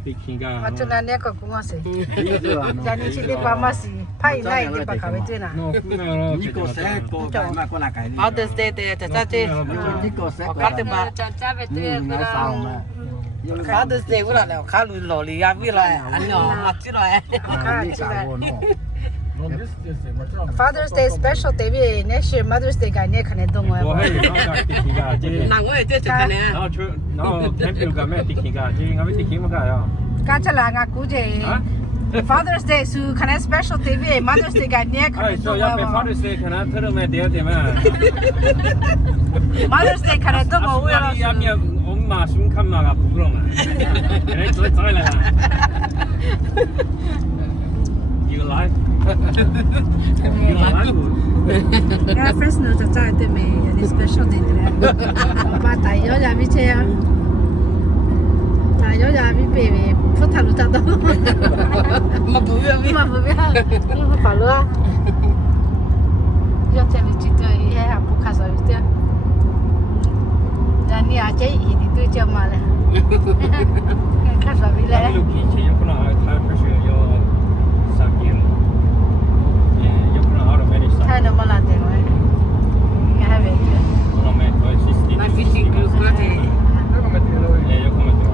Macam kau kumah sih. Jadi sini pama sih. Pai naik di bawah itu na. Niko saya kau mak kau nak ini. Father's Day teh caca. Niko saya. Kata mak. Father's Day pula lah. Kalau loli ya bila. Macam mana? Father's Day special tapi next year Mother's Day kan ni kena dong我还有那个那我也在这看呢。然后天票个咩地个，这我们地么个呀？Kacau lah ngaku je. Father's Day su kena special TV Mother's Day kan ni kena dong. Ya, Father's Day kena terus咩dia dia嘛。Mother's Day kena dong我为了。呀面我马上看嘛个不弄啊，哎，再来啦。You like? You like? Ya first no caca itu me jadi special day ni. Apa tayo jadi cia. Tayo jadi baby. Putar lu tak tahu. Mampu ya. Mampu ya. Ini perlu ah. Ya jadi cerita ya apa kasar itu. Dan ni aja ini tu cuma lah. Kasar bila. Kalau kita yang pernah tahu pressure yo sakit. Ada malah tengok. Ingat apa itu? Orang main tu sistem. My fishing cruise nanti. Ya, yo komen tu.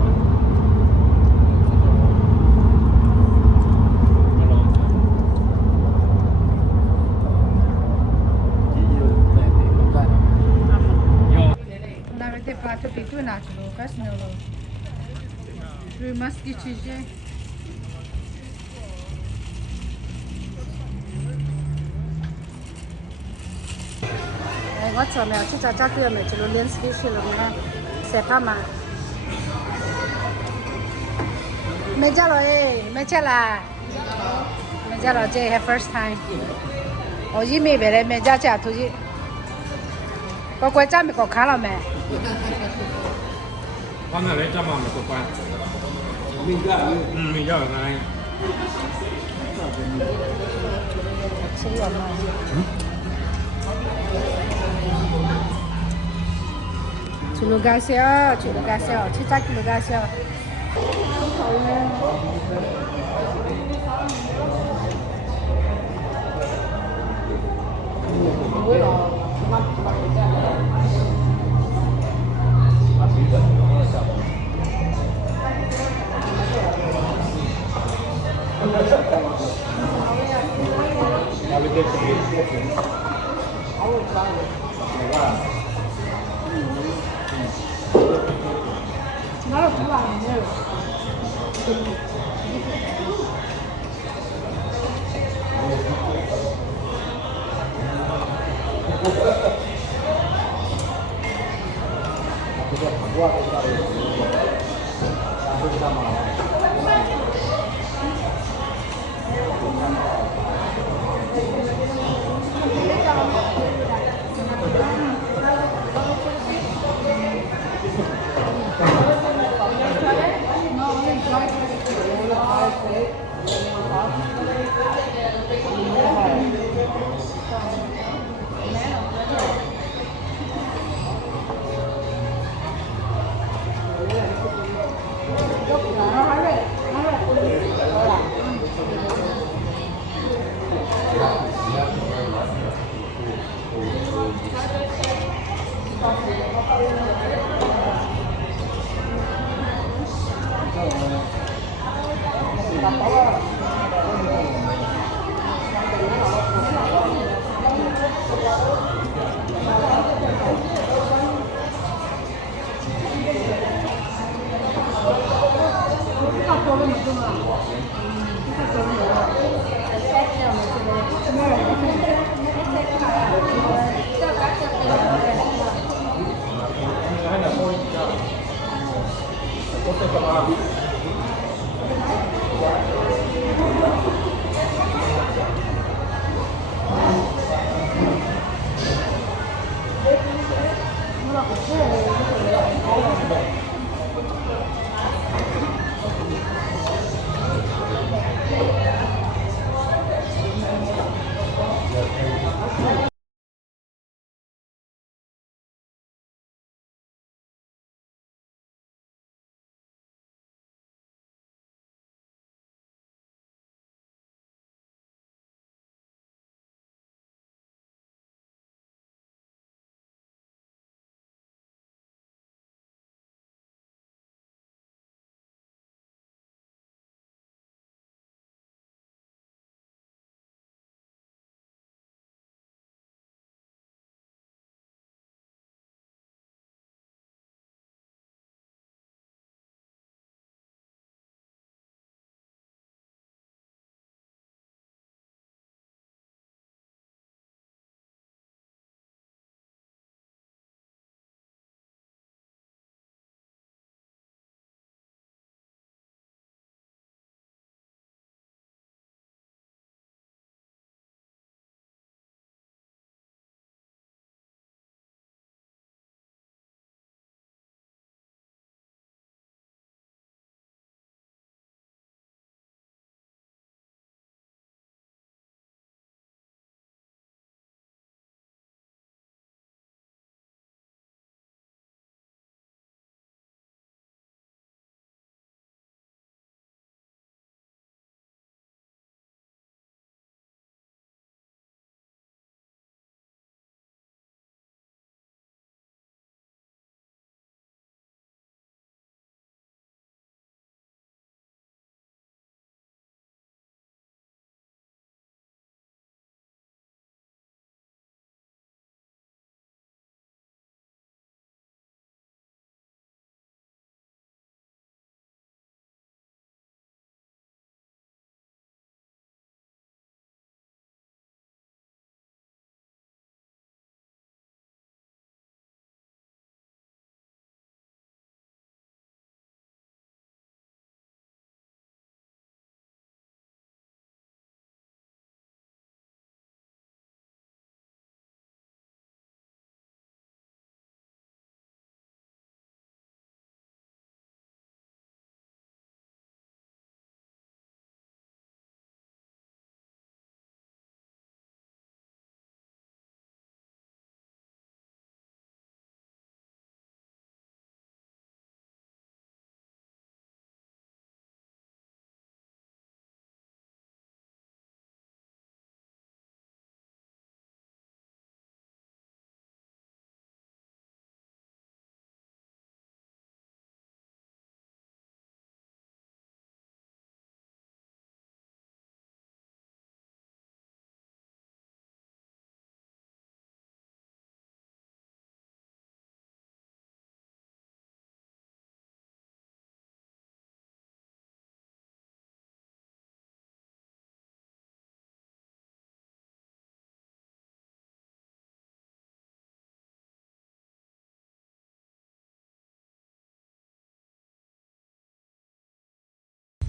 Nak kita patut itu nak cuci, kas nolo. Rumah sikit je.我做了去找家对面去了，连续去了呢，晒怕嘛。没家了哎，没家啦，没家了，这是 first time。我一没回来，没家家出去，我国家没搞看了没？我那来家嘛没过关。没家来。吃药嘛。去路干小，去路干小，去咋去路干小？哪有不玩的？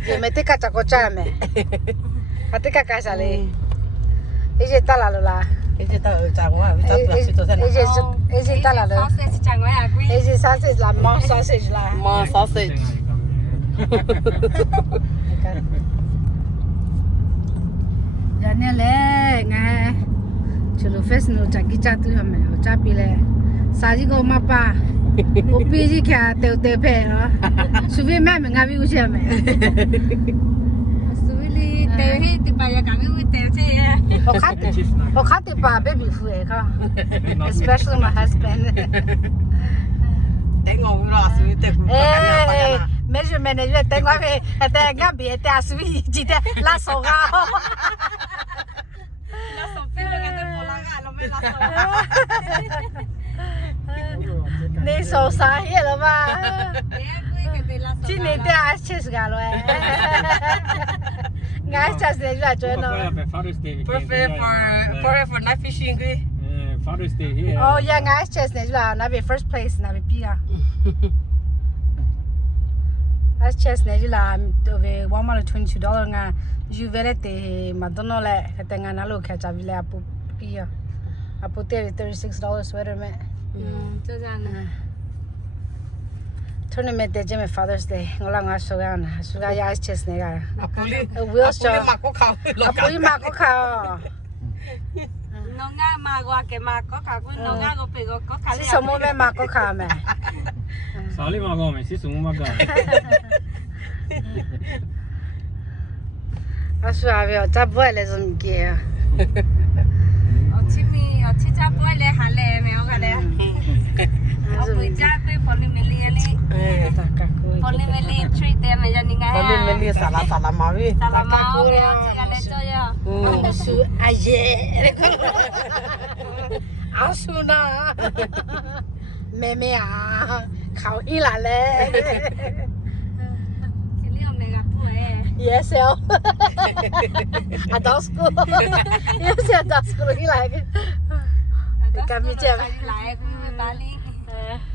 姐妹得个这个站没？还得个干啥嘞？一直打了啦。一直到炸我，去做啥呢？一直打了了。一直sausage啦，毛 sausage 啦。毛 sausage。人家嘞，俺就路 face no 炸鸡炸都还没有炸皮嘞，啥子个嘛吧？我毕竟看都配了，除非买没俺比有钱没。我看的吧，baby food 哎个 ，especially my husband。等我啦，所以得。哎，没事没事，等我呗，等俺别的所以记得拉手啊。拉手飞了，俺都不拉俺了，没拉手。你受伤去了吧？今年的还确实干了哎。俺家是在做呢。Perfect for night fishing 个。Father's Day here. Oh yeah,俺家是在那边 first place 那边比啊。俺家是在那边我买了$22啊，就为了在麦当劳嘞，在俺那路开着为了不比啊，啊不得$36 sweater 没。就这样的。Tournament 的这么 Father's Day， 我让我收养了，收养也是那个。阿婆哩，我说，马国考，阿婆哩马国考。农家马国嘅马國考，佢農家個俾個國考。是什麼咩馬國考咩？啥哩馬國咩？是什麼馬國？我說阿表，咋不會來這麼嘅？我去家不會來下來沒有個來。我回家去幫你們練哩。幫你們練 treat 啲咪就你講。幫你們練沙拉毛咪。沙拉毛嘅，我自己嚟做呀。我說阿爺，阿叔呢？妹妹啊，考起來咧。這裡有咩個鋪誒？Yes, I don't school. Yes, I don't school 起來嘅。你咁咪啫咩？來佢咪把你。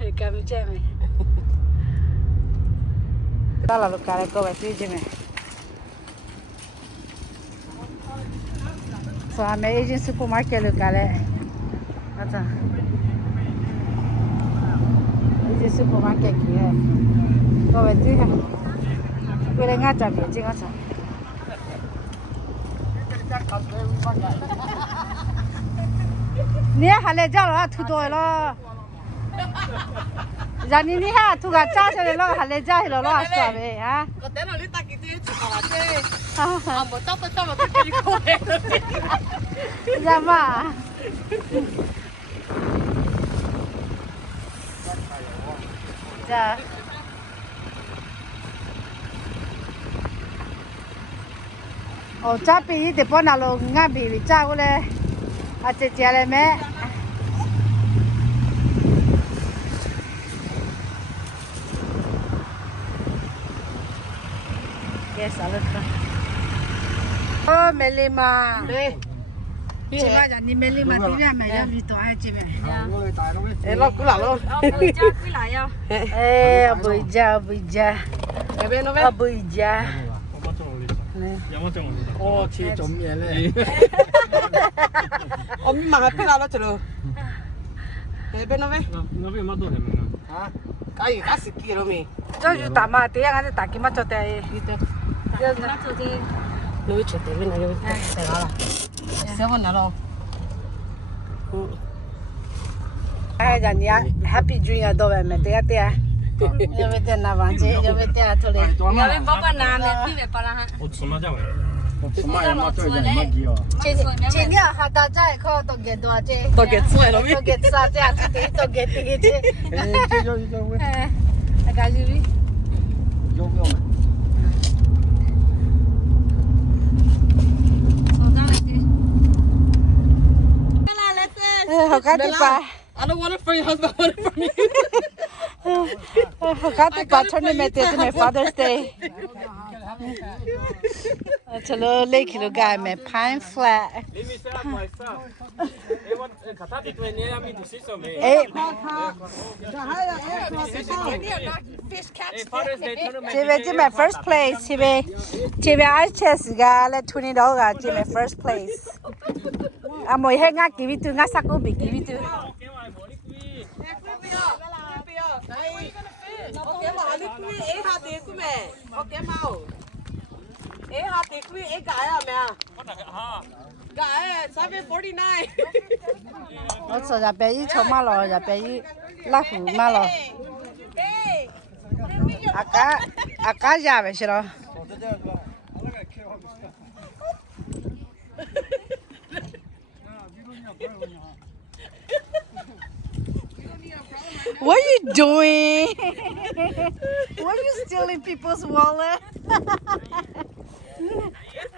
你咁咪啫咩？到了，路過來各位姐姐們。所以我們已經是supermarket 路過來，啊咋？已經是supermarket 去了，各位姐姐，過來我這邊這個啥？你還來叫了，吐多了。讓你看吐個炸出來了，還來炸去了，亂說唄啊！我等下你打幾隻出嚟啫，啊冇執得佢幾個嘅。呀嘛。這。哦，這邊得幫那路啱邊炸過來，啊姐姐來沒？哦，美丽嘛。對。這個人你美麗嘛？對面買咗幾多還這邊？誒，攞過嚟咯。我回家歸來呀。哎，回家。嗰邊嗰邊。回家。有乜中哦，切做咩咧？我咪問下邊啦，咗咯。嗰邊嗰邊。嗰邊乜都係咪啊？假時幾咯咪？這就打嘛，對呀，俺就打幾嘛做的。那做的。你會出對面那個得啦。小問下咯。哎，人家 Happy Dream 啊，都係咪？對呀。有沒得那房子？有沒得土里？有沒寶寶拿沒？邊沒寶啦？我什麼價位？我什麼也冇做人乜嘢哦。今年下到這一塊都給多少錢？都給出來了咪？都給啥子啊？都給第一錢。哎，那個是咪？有沒有？好看的吧？I don't want it for your husband, I want it for me. 好看的吧？Tournament 是my Father's Day。चलो लेके लो गाय में pine flat。我他的对你那边就洗手没？哎，这边 first place， 这边爱吃是个来20刀个，这边 first place。啊，冇迄个give it to，我三个别 give it to。我坐入邊依坐馬路入邊依拉湖馬路，阿家入咪是咯。What are you doing? Why are you stealing people's wallet?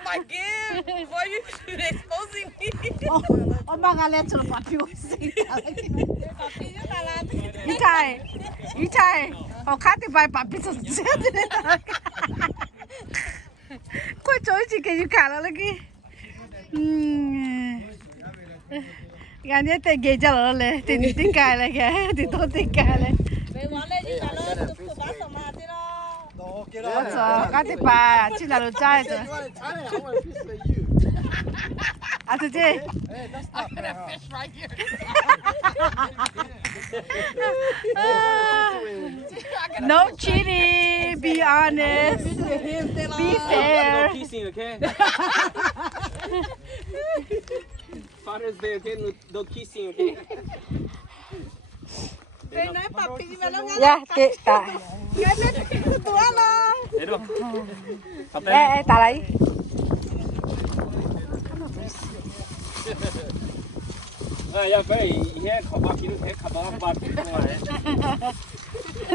My gift. Why you exposing me? Oh my God, let's look at you. You try. Oh, can't you buy papi so Quite choice can you call lagi? Ganyan te geja lole, te kala ke, te to te kala. What's up? Kati pa, china lo chai to. Atu je. No cheating. Be honest. Be fair. No kissing, okay? Father's Day, okay? No kissing, okay? Yeah, ta. Ta lại. Ya phải hiện khẩu bạc kilo thế khẩu bạc ngoài.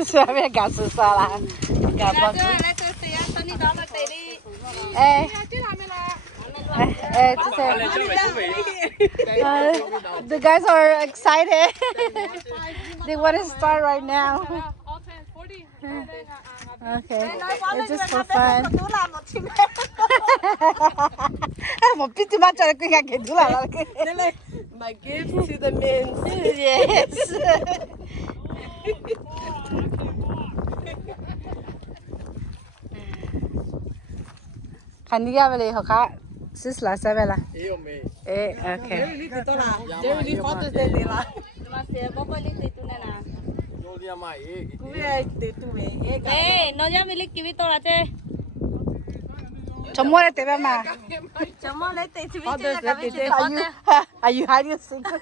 Sao mẹ cả sự sao là cả bạc. The guys are excited. They want to start right now. Okay, it's just for fun. Một biết mà cho cái cái thứ là My gift to the men. Yes. Khánh đi ra về học khác, xí là sao vậy là? Eh, okay. Jerry Father's Day là. Ê, nó ra mình lấy kiwi to là thế. Chồng mua lại tế mà. Chồng mua lấy tế thì Are you hiding a secret?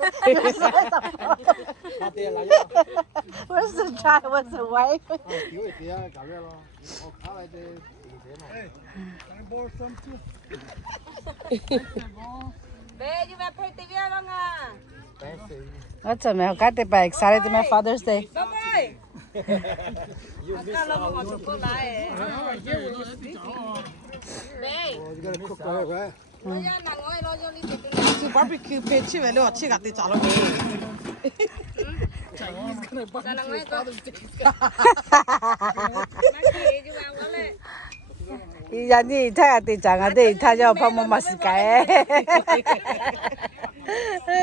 Where's the child? Where's the wife? What's up, man? Got the bag. Excited to my Father's Day. Barbecue pit chứ vậy luôn, chỉ gặp đi chọn nó Giờ đi thay đi chẳng à đi thay cho phong mông mà xí cái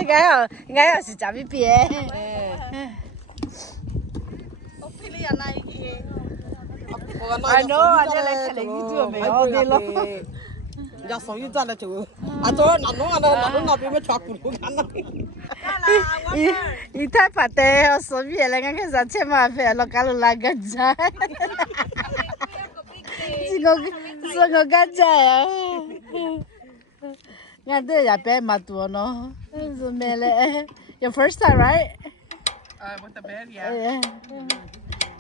cái là xí chả biết bia. I know, I just like telling you to me all day long. Giờ sống như thế là chú, à tôi nó bị mất chọc cũng khăn lắm. Y thay phải tê, số việc là cái sao chơi mà phải lo cái là cái gì? Chỉ có cái gì à? Nghe đây là bé mà tuổi nó, rồi mẹ lại, your first time right? With the bed, yeah.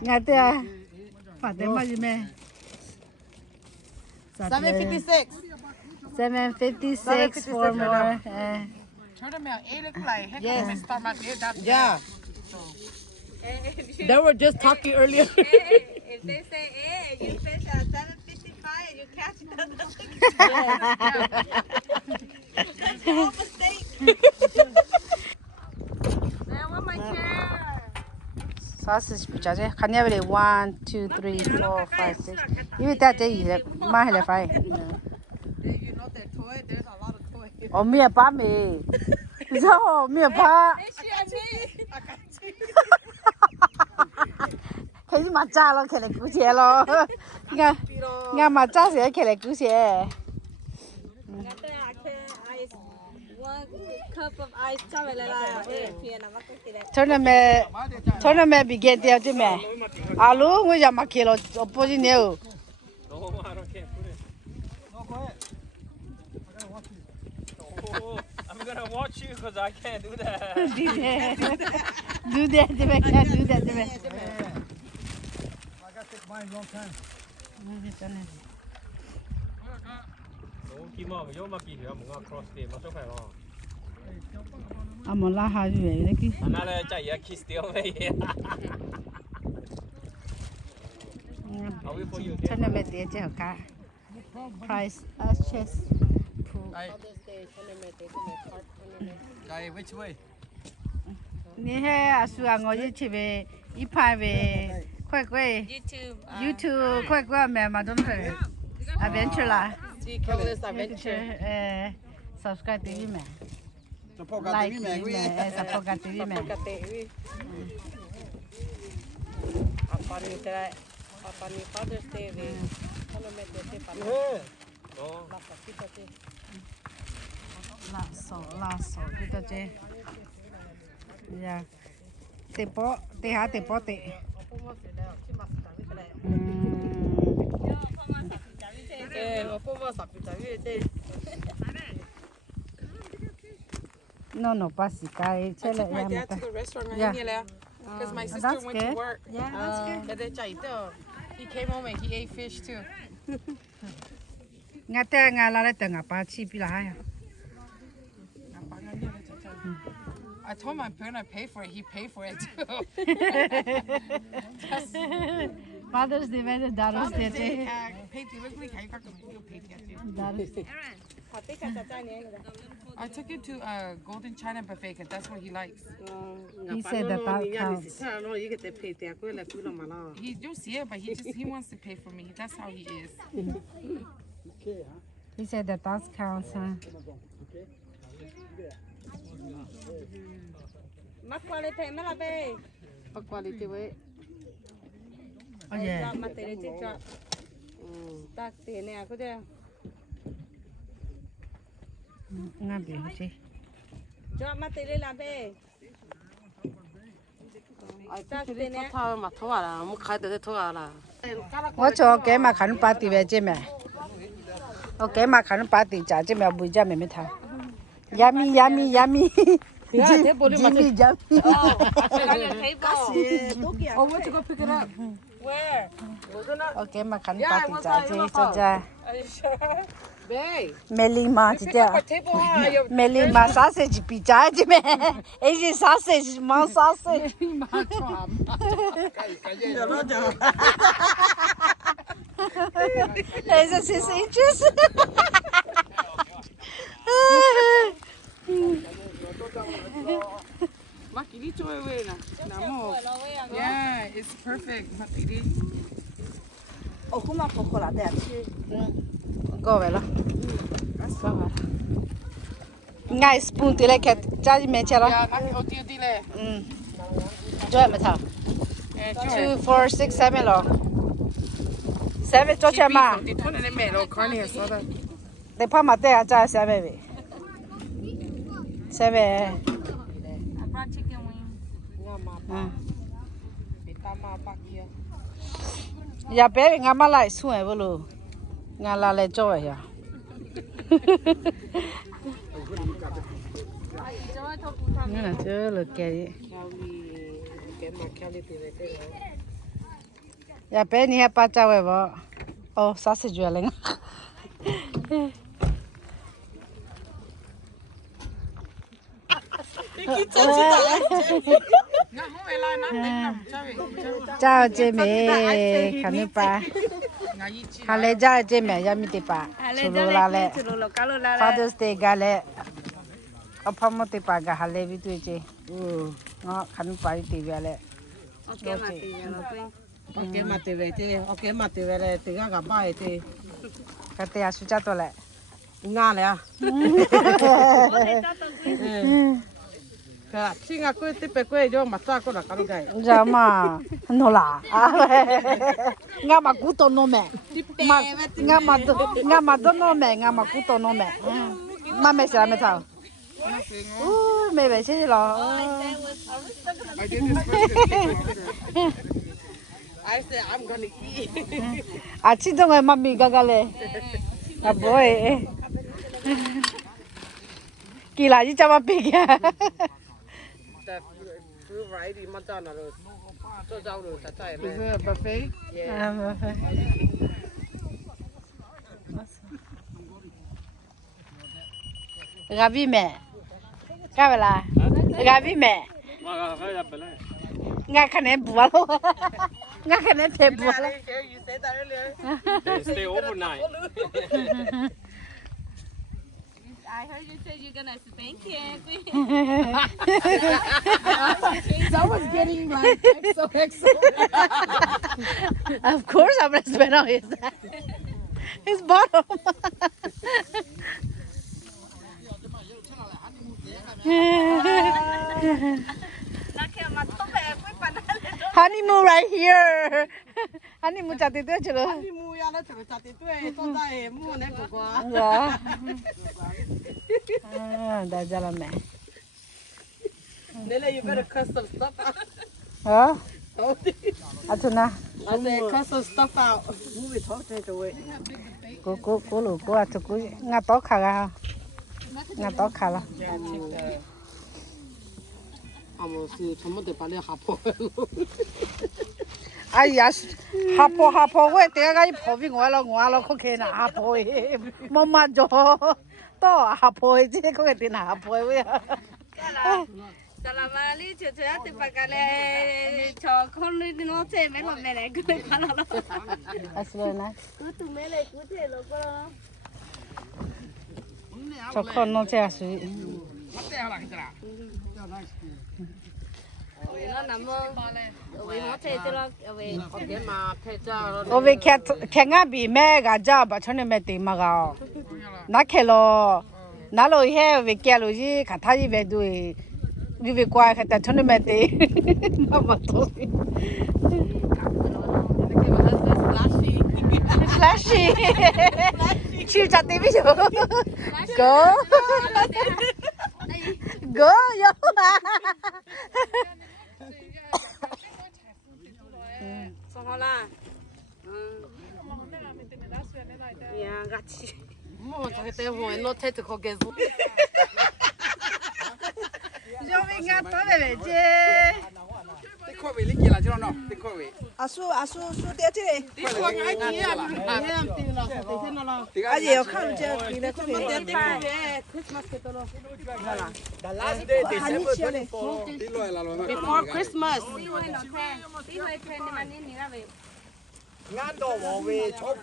Nghe đây à, phải tê mà gì mẹ? 756. 756 for more. Turn them out. 8 look like. Yes. Yeah. They were just talking earlier. If they say, hey, you fish at 7:55 and you catch another 6. That's your mistake. I want my chair. Sausage pizza chứ, khán giả về 1, 2, 3, 4, 5, 6.因為大家以前買嚟快。You know that toy? There's a lot of toys. 我咩把味？然后面趴，开始嘛炸了，开来鼓起咯，俺嘛炸些开来鼓些。One cup of ice 差不多啦，天哪，我都记得。tournament begin 掉这没？阿鲁我也没开了，我不是牛。No, I don't care. Put it. No, go ahead. Oh, I'm gonna watch you because I can't do that. Do that, do that, do that, do that. I got to take mine long time. No, keep on. You must be here. I'm gonna cross the. Must have long. À mà la hà gì vậy đấy Anh nói chạy ya kiss tiêu vậy. I'll wait for you. tournament để cho cả price as chess Hey, which way? nè he à su à ngồi chỉ về ít phải về quay quay YouTube quay quay mà đúng rồi adventure là subscribe TV mà Support like TV mẹ quý. support TV mà Apa ni Father's Day ni. Kalau mete te pa. No. la số cái đó chứ dạ tê bó tê há tê bó tê no pasi cái chế lại My em dad ta to the restaurant Yeah. because my sister that's went good. to work. Yeah, that's good. But then he came home and he ate fish too. ngã tê ngã la lại tê ngã ba chi bị lại I told my parent I pay for it. He paid for it too. Father's Day với Daughter's Day chứ Paid to look like I got to pay too. Daughter's Day I took him to Golden China buffet because that's what he likes. he said that counts He do see it, but he wants to pay for me. That's how he is. he said that counts huh Mắc quality mà là bê. What quality way? oh yeah Mà tiền chết cho. Ta tiền nè, có chưa? ngã bị chứ Cho mà tiền là bê. Ta tiền nè. 我做给嘛看把地位姐妹，我给嘛看把地家姐妹不家妹妹她，yummy yummy yummy，Jimmy yummy， Oh, where'd you go pick it up? Where? 我给嘛看把地家姐做家， Are you sure? Babe. 美丽嘛这 Pick 叫 up a。table high. 美丽嘛sausage 比家姐妹，而且 sausage 冇 sausage。This is interesting. Yeah, it's perfect. Makili. Go vậy đó. Ngay spoon thì lại cái cha gì mẹ chơi đó. Yeah, maki oti oti le. Cho em thảo. 2, 4, 6, 7 rồi. 7 cho chơi mà. Di thon ne me lo carne so da. Để phá mặt để cho 7 vậy. 7. I brought chicken wings. Bitama pakia. Ya bé ngã mà lại xuống vậy luôn. Ngã là lại cho vậy à. Nghe là chưa được cái. Ya bé ni apa cho vậy vợ. Oh, sausage vậy lên. Nga mo ela na nam chawe. Chào chị mẹ, khán giả ba. Nga yi chi. Hà lê chào chị mẹ, ya mi đi ba. Sulu la lê. Father's Day ga lê. Ở phòng một đi ba ga hà lê vi tu chị. Ngõ khán ba đi về lê. Okay, mà tiền là quên. Okay, mate vete. Okay, mate vete. Tiga gabai te. Cái tay áo cha to lê. nga le a ka chinga ko te pe ko yo ma sa ko la ka ga Jama, no la. Nga makuto no me. Nga ma do no me, nga makuto no me. Ma me sera me tao. Me be che lo. I did this first. I say I'm gonna eat A chi dong e mami ga le. A boy. Ki la ji chama pe kya. that food variety ma ta na lo so jao lo ta ta Is me it a buffet? Ravi me. Ka ba la? Ravi me. Ma ga ya pele. Nga khane bua lo. Nga khane te bua lo. you said that earlier They stay overnight. I heard you said you're gonna spank him. someone's getting like XOXO Of course I'm gonna spend on his bottom. Honeymoon right here. Honeymoon chặt tiền chưa được. đi mua ya nó chả chả tiền tuổi tôi ra mua này của quá Dạ. Đã ra làm mẹ. nên là you better cut some stuff out Hả? À thôi na. I said cut some stuff out mua về thóc cho rồi Cô lù cô à thôi cô ngã tó khá ra. Ngã tó khá là. 아무튼 전부 다 빨리 하포 Ai ya, hapo, we tega cái phô ngồi lo có khi nào hapo, mama cho, to hapo chứ có cái tiền hapo we. Salamali cho thì phải cái này cho con đi nó chơi mấy lần mẹ này cứ phải nó Aslo na. cứ tụi mẹ này cứ thế nó có Cho con nó chơi suy. nó nằm ở nó chơi cho nó về cái mà thay cho Ở về kẹt ngã bị mẹ gà cha bà cho nên mẹ tìm mà gạo. Nãy kẹt lo, nãy lo he về kẹt lo gì, cả thay về đuôi, đi về quay cái cho nên mẹ tìm, mà thôi. Flashy. Chill chặt đi bây giờ. Go. Go, yo. xong là 야 같이 뭐 저기 때문에 너 채트 거기서 Yo venga todo de che. Take away, lick it, you know. Take away. Asu dia ce. 이거 아니야 해야 되나 되나 Aje yo kan je kile tu ni. 크리스마스 때로 The last day, Hani December chale. 24. Tilo el alma. before Christmas đi hơi nó khen đi hơi khen nhưng mà nên là về Ngando wo we chop.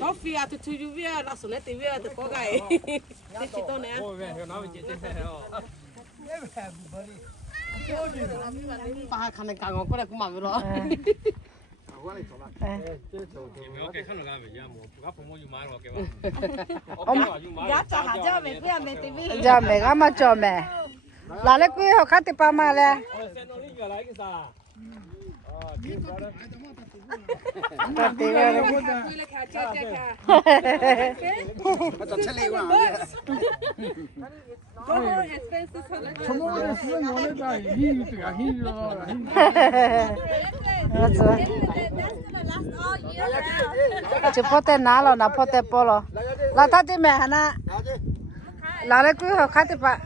Coffee at to you we la so net we at ko gai ti to ne Ô về nó bị chết thế rồi. pa khane ka ngo ko le kuma lo Mình ok khăn là về nhà mua, các phụ mua dùng máy rồi kêu. giá trả hạt cho về quê về tivi Giờ mẹ gắm mà cho mẹ. Là lấy quý học khát thì pa mà le. Ta tí ra đấy. But the chili one. Chỉ có tên ná là có tên bò là. Là ta đi mẹ hả? Là lấy quý học khát thì pa.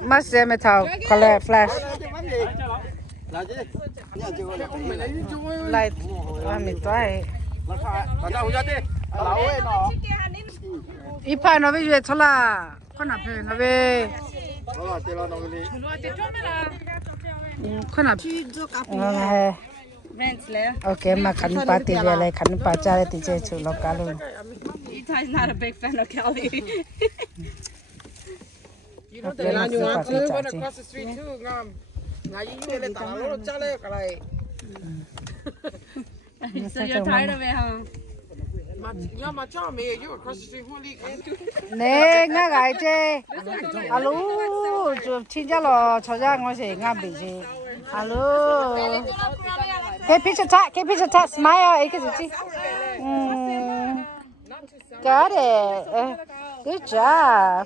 Mà xem mẹ thảo color flash. Light. Mình toại. Ít phải nó bây giờ thôi là con nào phải nó về. Con nào. rent လဲ OK မှာခဏပါတီရလဲခဏပါကြတဲ့တီကျချူလောကလုံး He's not a big fan of Kelly. You know the land you want to live across the street too. Now you need to download chale kalai. So you're tired of it, huh? Yeah, my child me you across the street holy. နေငါကကျအလိုချင်းကြလောချောကြငေါစေငါပြီစီအလိုကေပစ်ချာ smile အေးကစီgot it good job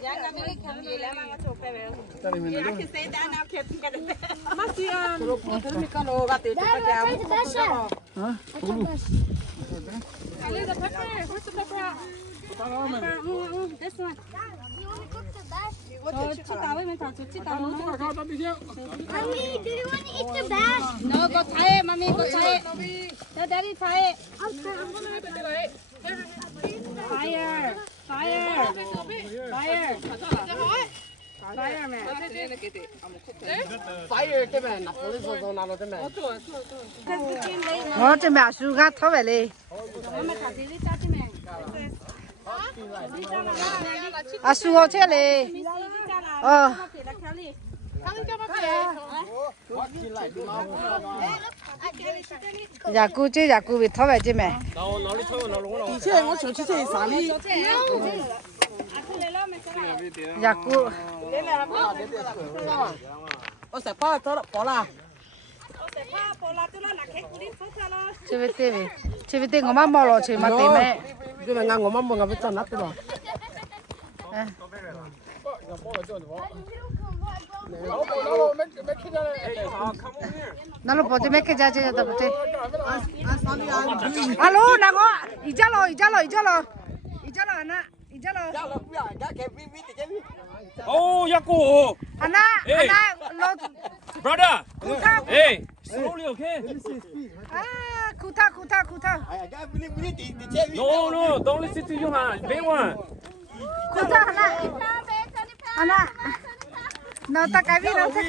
This one. Mommy, do you want to eat the bass? No, go try it, mommy. Go try it. No, daddy, try it. Fire, fire, fire. Fire, man. Fire the man. Na police was on all the man. 我这边树干特别嘞。啊，树我这里。哦。呀，估计比特别这么。以前我想去这啥哩？呀，估。我食包咗落火啦。这边我妈摸了去嘛对没？因为我妈冇我真拿得咯。那老婆子没开家这的不对。阿罗，那个一家了，哦，一個。阿那，老。 Brother. Hey, slowly, okay? Ah, kuta. No, don't listen to you, huh? Big one. Kuta, Ana. No, ta cái gì đâu thế?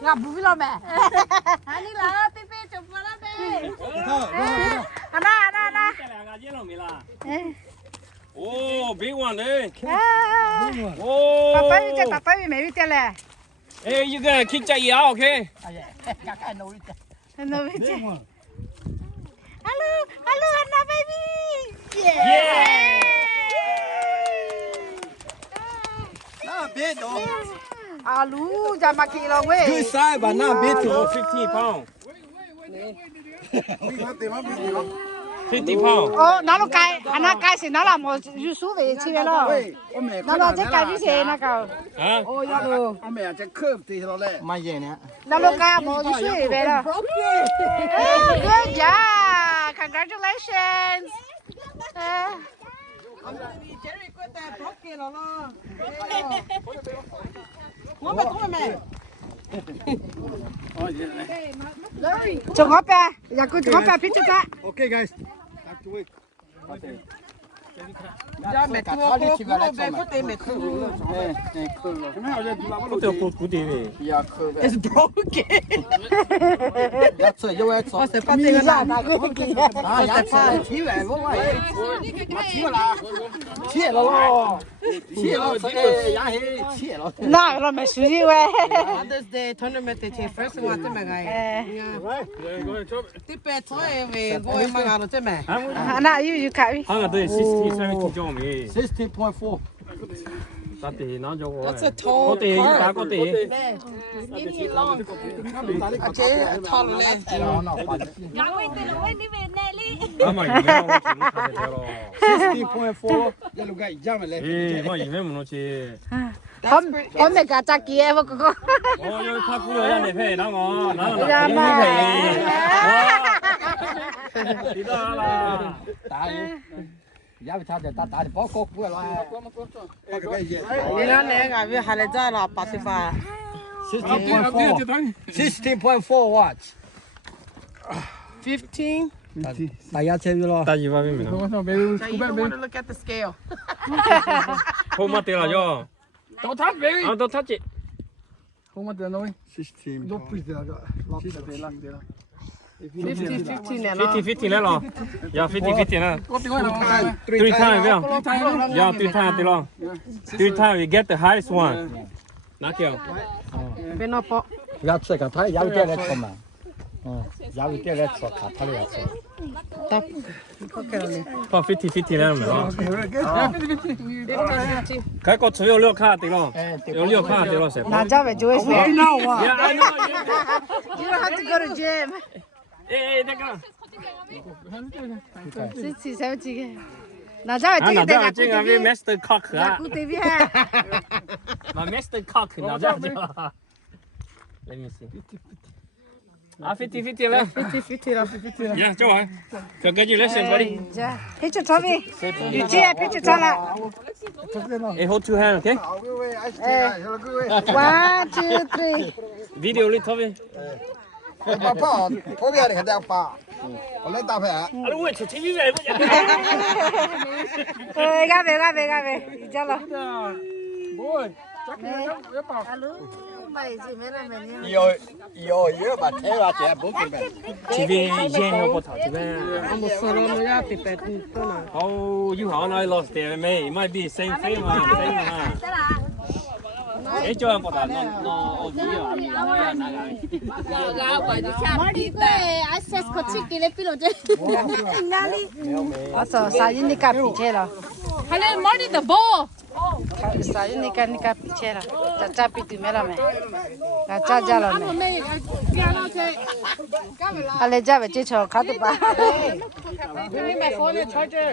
Ngập bùi lo mẹ. Ani là pipi chụp vào đó đi. Ana. Oh, big one, eh? Oh. Papa bị mẹ bị tiền lẹ. Hey, you gonna kick that out, okay? No biết chứ. Hello, Anna baby. Yeah. Nah, big though. Alu, jangan makin long way. Good size, but not big Oh, though. 15 pounds. We got them, 50 pounds. Oh, nó cái, anh cái gì nó làm một yu su về chi về lo. Nó là cái cái gì nó cái. Hả? Oh, ya lo. Ông mẹ chắc khớp thì nó lại. Mai về nè. Nó là cái một yu su về lo. Good job, congratulations. Chồng hấp à, giờ cô hấp à, pizza ta. Okay, guys. Back to it. Dạ mẹ thua cô bé có tên mẹ thua. Có thể cột đi về. It's broken. That's a you at. Có sẽ phát tên là cái gì? À, dạ phải. Chỉ về vô vậy. Mà chỉ là. Chỉ là lo. Chỉ là ê, dạ hê, chỉ là. Nào, nó mới suy đi vậy. Mother's Day tournament thì first one thế mẹ gái. Tiếp bé thôi về ngồi mà ngào thế mẹ. Anh you carry. 하나 더 60, 70 좀. 16.4. 따뜻히 나죠. That's a tall 꼬대, car. 다 꼬대. À chế tall lên. Nói tên là đi về nè đi. 아마 이메하고 지금 가야 돼요. 16.4. Ya lo gai, ya me le. 예, 뭐 이메면 놓지. Hôm nay cả cha kia vô cô. 여기 파쿠르야 내 배, 나가. 나는 야, 나 마. 배. 기다라. Ya bị thao ta ta bỏ cốt của lo. Cái cái gì? Đi ra nè gái về hai giờ là 85. 16.4. 16.4 watts. 15. Tại ya chơi lo. 따지 밥입니다. So you don't want to look at the scale. 호마 때라죠. Don't touch baby. 아, 너 탔지? Kom maar dan 16. Loop is daar. Laat het lang daar. 50-50 nè 50-50 แล้วเหรอ Yeah 50-50 นะ Three time เปล่า Yeah 3 time ตีลอง3 time you get the highest one นักเกี่ยว bên nó bỏ Gatse ka thai yaw te let koma. Yaw te let so ka thale ya so. tập có cái này พอ50-50แล้วเหรอใครกดช่วยเลือกค่าตีลองเลือกค่าตีลองเสร็จ 哪家呗就会说 I know what. Yeah I know you don't have to go to gym เอ๊ะเด็กกัน 60 70个哪家呗 啊那这个这这个为 Master Cock 啊กูตีพี่ฮะ มา Master Cock 那这就 Let me see 啊50-50แล้ว 50-50 là 50 Yeah 做完 Congratulations buddy จ้าพี่จุดทวีอยู่เจี๊ยพี่จุดทละ Hey hold two hand okay one two three Video 里头呗 Papa, có cái này đẹp pa. Có lên ta phải à? 啊我去去呗我 gabe จ้าละ Boy. mày gì mấy lần mình Yo, bà thế bà trẻ bố kì mẹ. 这边烟要不逃这边 ông một số nó ra thì bẹt tôi nào Oh you have I lost there mate it might be same thing mà same mà Ê cho em bảo nó ở phía à mi là nó là access có chỉ cái pilo chứ 어서 사진니까 비체라 Hay là mới đi tập bộ. 사진니까 비체라 짜짜 비트 메라메 나 짜자라메 Mày kia nó thế. 알레 자베 제초 카드 봐 Cái mày phone này charger.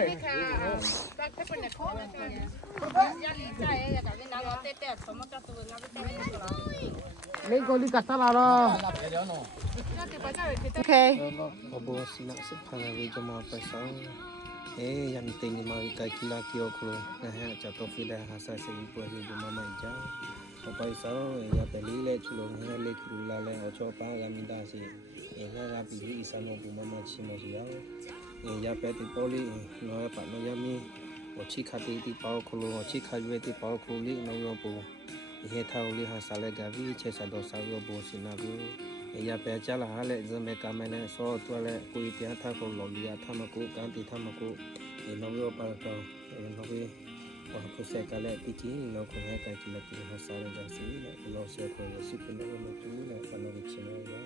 lấy con đi cắt ta là đó 오케이 Obo sinak sepana we jama pasang yan ting ma ka kila kio kro na ha cha to fida ha sa se pu hi jama mai ja o pai sa ya peli le chulo ne le kru la le o cho pa ga mi da si nga ga pi hi sa no pu mama chi ma ya ya pe ti poli no pa no ya mi o chi kha ti pa kro o chi kha we ti pa kro li no yo pu he tha li ha sa le ga vi che sa do sa yo bo si na bu ya pe cha la ha le zo me ka me ne so to le ku ti tha ko lo li ya tha ma ku kan ti tha ma ku e no yo pa ka no we wa ku se ka le ti ti no ku ha ka ki la ti ha sa le da si le lo se ko le si pe no me tu le ka no chi na ya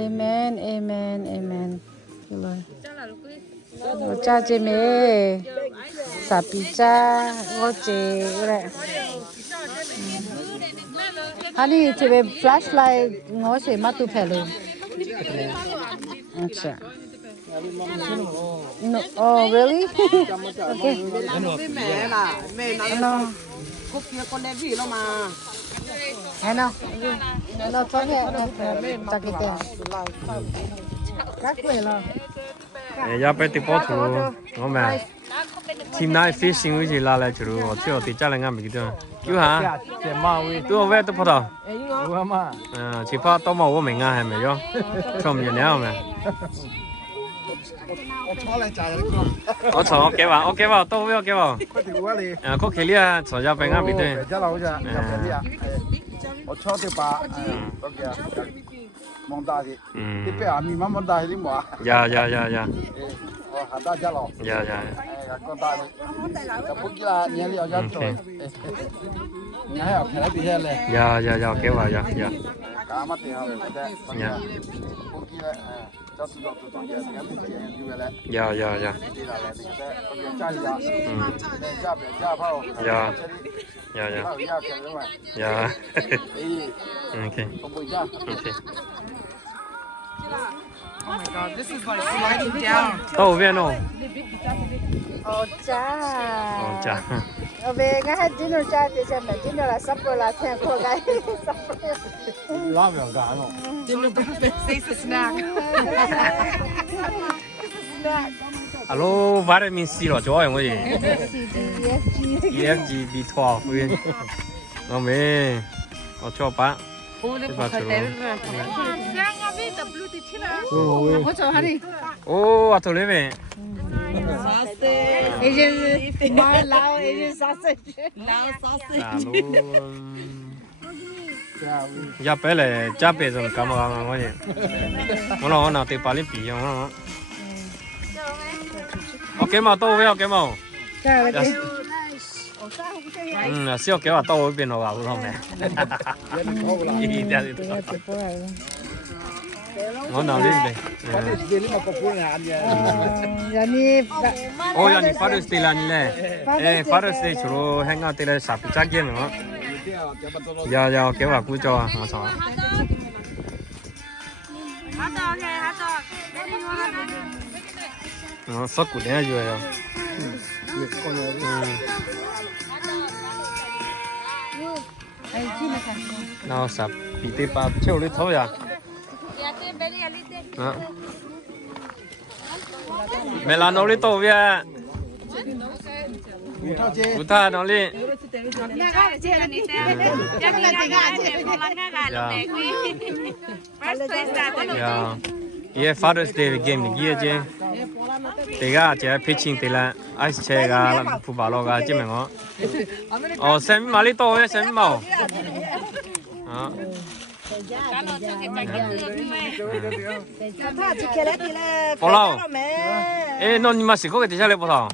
amen amen amen rồi cha chế mẹ sạp pizza ngô chế rồi Honey, to be flashlight, ngó sẽ mắt tu phải luôn. Acha. No, oh really? Okay. mẹ là mẹ nó No. có kia con đem gì nó mà Ano? No, thôi hết. Chắc cái tên. Các quỷ lo. 要被地包土，我们 team night fishing 一起拉来就是我去我地家人家没得，有哈，这马威，对我外都不到，我嘛，去怕到嘛我没安还没有，从没了没，我炒来炸了，我从我给吧，都不要给吧，快点我哩，可可怜啊，从家被俺没得，这老家，要便宜啊，我炒的把，OK 啊。蒙大的，你别啊，你妈蒙大的么？呀，我喊大家了。呀，哎，讲大的，就不给啦，年龄要做，你还要看那边嘞。呀，给我呀，干嘛的哈？呀，不给了，这是做也是俺们这样有的嘞。呀，家里家，家边家跑，呀，OK， oh my god this is like sliding down 到后边喽， Ocha. Về ngay hết dinner cha thì xem là dinner là supper là thêm cô gái.拉不了干了。 say the snack Hello vitamin C 咯，做用我哋 EFG B12，我咪我做吧，你把做。 我走哈你。哦，我做你咩？ 已经是买老，已经30岁。大陆。Ya pele chape son kama ngoje. Ngono na te pali pi ngono. Okay mà tôi với okay mà. Cái là cái. Siêu cái mà tôi bên nó vào không này. Ngon nào lên đây. Yani 오, 야니 Father's Day 아니래. 에, Father's Day 주로 행사 때를 사피 짜게 뭐. 야, 개와 구조 맞아. 섞고 내줘요. nào sập bị tê bạc chiều đi thôi à mẹ là nấu đi tàu về cụ ta nấu đi ये Father's Day game này kia chứ, thế cái chế pitching thế là ai chơi cái phụ bảo lo cái chứ mình ó, xem mà đi tàu về xem màu, bỏ lâu, ê nó nhưng mà xí có cái gì sao lại bỏ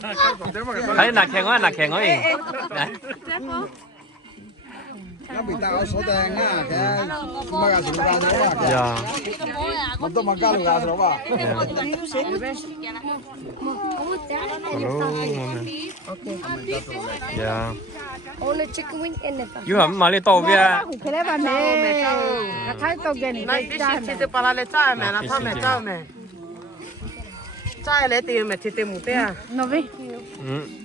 thằng, thấy nạc kẹng ấy, nó bị tao số tiền á, cái mà cái gì ra đó dạ, một tô mà cá được ra đó吧， dạ, Only chicken wing in it. you have mà đi tàu về, cái đấy mà mẹ, cái thái tàu gần Này đi xịt thịt bà lại cha mẹ nó thăm mẹ cha mẹ. Cha lấy tiền mẹ thịt tiền một tiền. nó đi,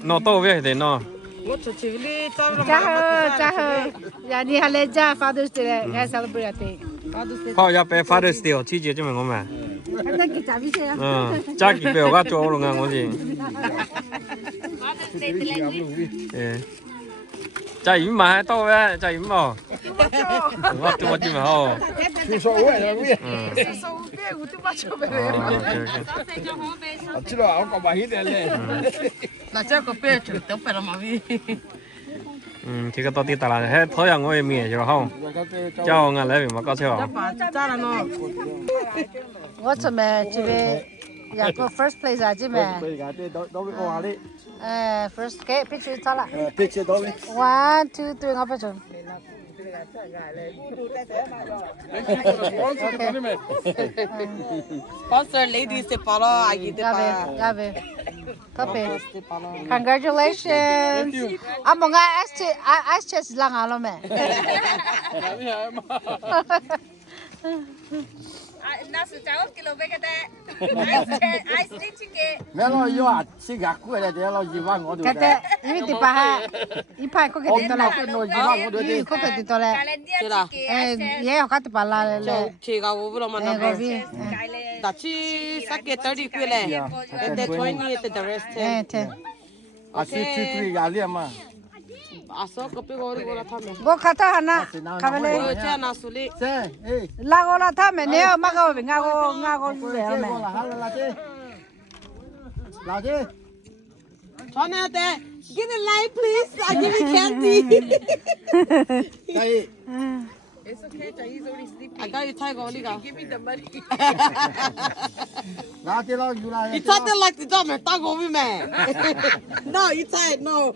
nó tàu về thì nó. Một chút xíu đi cha nó. cha hơi, yani hale cha Father's Day cái celebrate Father's Day. họ ya bé Father's Day chi chế cho mình không mà. Anh ta kỹ trả biết chưa? cha kỹ béo cái chỗ luôn ngang cái gì. cha yếm mà hay tàu về, cha yếm mà. What too much mà ho.听说我也会，知道我搞把一点嘞， Là cha có bé chụp tấm phải làm gì? thì cái tao đi tao là hết thôi à ngồi mía rồi không. Cháu ngài lấy mà có theo. Cha là nó. 我怎么这边有个 first place 啊，这边， đối với hoa đi, first cái picture cho là, picture đối với, 1, 2, 3 ngapa chun. Sponsor ladies se palo agi de pa. Gabe, tapi, congratulations. Amo nga SH lang alo me. Nasi jauh kilo begini. Ice stitching ke. mẹ nó yêu à, xin gạt cuối này để nó gì vang我哋 Kata, ini di paha, ipai ko kete tola. nó gì vang我哋 Ini ko kete tola. Kalian dia Ye kata pala le. Chiga wo bro mana ba. Gobi. Da chi sakke 30 kwele. Ete 20 ete the rest 10. Te. à xin chú three gà liền mà, Aso kopi gori gola thame. Go kata hana, kamele. Wo cha na suli. xe, ê, La go la ta me ne ma go nga go le xe me. qua là hả là chứ, Chana te. Give me light please. I give you candy. đây, It's okay, he's already sleeping. I got you tiger oliga. Give me the money. là chứ nóอยู่là, You tried to like the dog man, tag over man. No, you tired, no.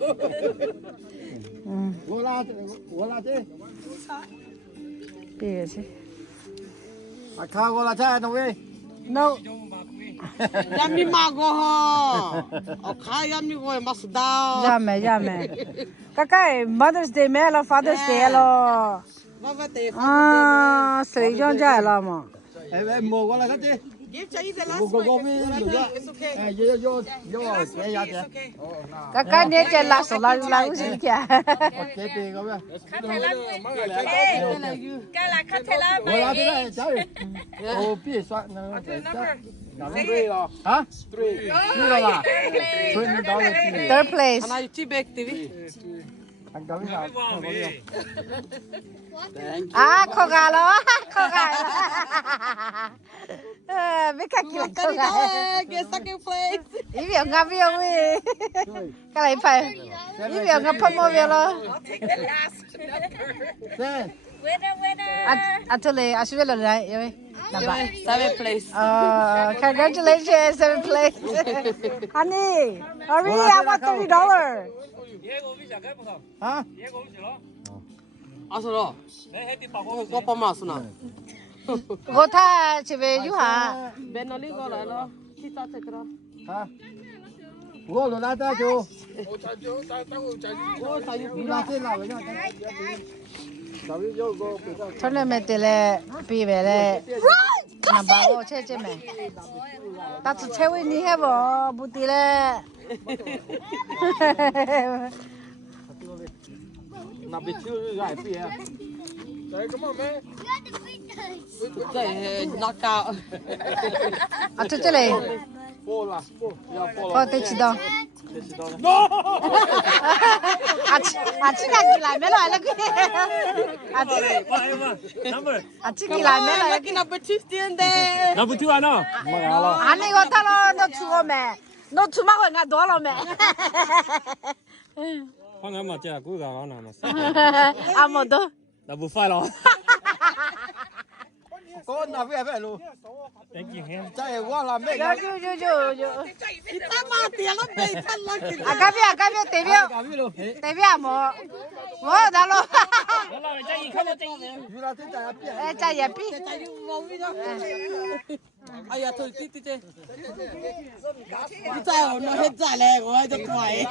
我là chứ, Be chứ. à khao我là chứ đâu vậy, No. Yummy mago ho. Okay, yummy go mas da. Ya me. Kakai Mother's Day me lo Father's Day lo. Baba te. Ah, sri jong ja lo mo. em mua qua là cái chứ, Give Chinese the last mua one. có biết được đó, It's okay. vô cái giá chứ, Kakai ne je la so la usi kya. cái tiền có biết, Kala katela我là thế này cháu, ô biết soạn nó, hả, three rồi là, $20. Third place. And I tea bag TV. anh có biết nào, không có biết. Ah, ko ga lo. Ko ga. mấy cái kia Cái gì đó, get second place. ý biểu ngáp biểu đi cái này phải ý biểu ngáp phong mô biểu lo à thôi lấy à suy về lại vậy Seventh place. congratulations seventh place honey hurry I want $30 hả 아서로. 거 뻔마스나. cô tha chỉ về chú hả 맨날이 거라로. 기타 체크라. hả của rồi ra chú đi ra trên nào với nhau thôi nên mình tiền lệ bị về lệ nằm bảo chơi chơi mày ta chỉ chơi với你还不不tiền lệ nằm bị chưa gài phi à đấy come on man 네, knockout. à chơi chơi này four là four thôi tôi chỉ đâu à chỉ cái gì lại mấy loại là cái à chỉ cái lại mấy loại Lucky number 2 still there. Number 2 à nó. anh ấy có thằng nó chua mẹ nó chua mà còn ngã đỏ rồi mẹ Phong cái mà chơi cú gà nào mà. à một đứa Number 5 rồi. con nào về về luôn Thank you em. chạy qua làm mẹ yo 이따마 대로 베이탄 럭키. à cái biểu cảm biết luôn 대biểu 뭐 나로 Wallah chơi gì không chơi. vì là thế chạy biết 에 짜야 삐 아야 저 띠띠제. 진짜 너 했잖아. 뭐 좀 좋아해.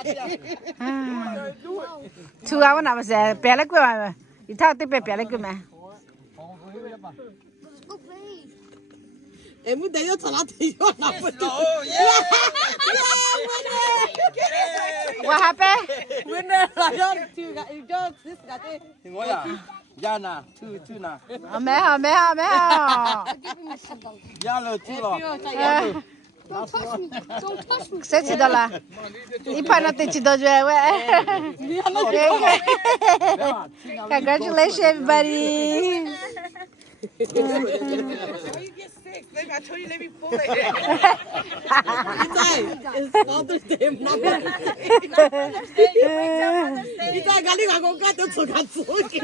추가고 남았어 배를 끄면 이 타고 때 배를 끄면 에무 내려 전화 대요 나. What happened? Winner 라이언 투가 이거 시스가지. 뭐야 야나 투 나 mẹ ya rồi two rồi sẽ chỉ đó là ít phải nó tự chỉ đó rồi vậy congratulations everybody It's Mother's Day number. 이따 갈리 가고 가도 저 같이 오게.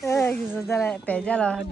cái gì đó là bé ra rồi